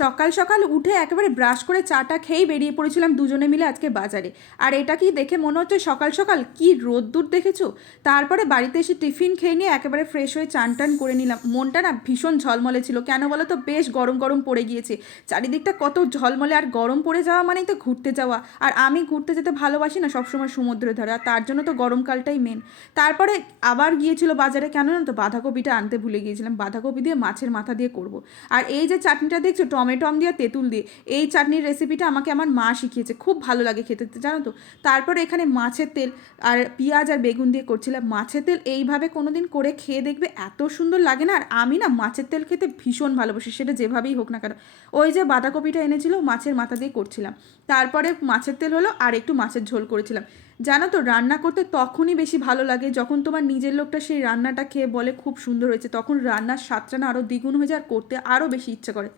সকাল সকাল উঠে একেবারে ব্রাশ করে চাটা খেয়েই বেরিয়ে পড়েছিলাম দুজনে মিলে আজকে বাজারে। আর এটা কি দেখে মনে হচ্ছে সকাল সকাল কি রোদ্দুর দেখেছো। তারপরে বাড়িতে এসে টিফিন খেয়ে নিয়ে একেবারে ফ্রেশ হয়ে চান টান করে নিলাম। মনটা না ভীষণ ঝলমলে ছিল, কেন বলো তো, বেশ গরম গরম পড়ে গিয়েছে। চারিদিকটা কত ঝলমলে, আর গরম পড়ে যাওয়া মানেই তো ঘুরতে যাওয়া। আর আমি ঘুরতে যেতে ভালোবাসি না সবসময় সমুদ্রের ধারে, আর তার জন্য তো গরমকালটাই মেন। তারপরে আবার গিয়েছিল বাজারে, কেন না তো বাঁধাকপিটা আনতে ভুলে গিয়েছিলাম, বাঁধাকপি দিয়ে মাছের মাথা দিয়ে করব। আর এই যে চাটনিটা দেখছো টমেটো দিয়ে তেঁতুল দিয়ে, এই চাটনির রেসিপিটা আমাকে আমার মা শিখিয়েছে, খুব ভালো লাগে খেতে, জানো তো। তারপরে এখানে মাছের তেল আর পেঁয়াজ আর বেগুন দিয়ে করছিলাম। মাছের তেল এইভাবে কোনো দিন করে খেয়ে দেখবে, এত সুন্দর লাগে না। আর আমি না মাছের তেল খেতে ভীষণ ভালোবাসি, সেটা যেভাবেই হোক না কেন। ওই যে বাঁধাকপিটা এনেছিল মাছের মাথা দিয়ে করছিলাম, তারপরে মাছের তেল হলো আর একটু মাছের ঝোল করেছিলাম। জানো তো রান্না করতে তখনই বেশি ভালো লাগে যখন তোমার নিজের লোকটা সেই রান্নাটা খেয়ে বলে খুব সুন্দর হয়েছে, তখন রান্নার স্বাদটা না আরও দ্বিগুণ হয়ে যায় আর করতে আরও বেশি ইচ্ছা করে।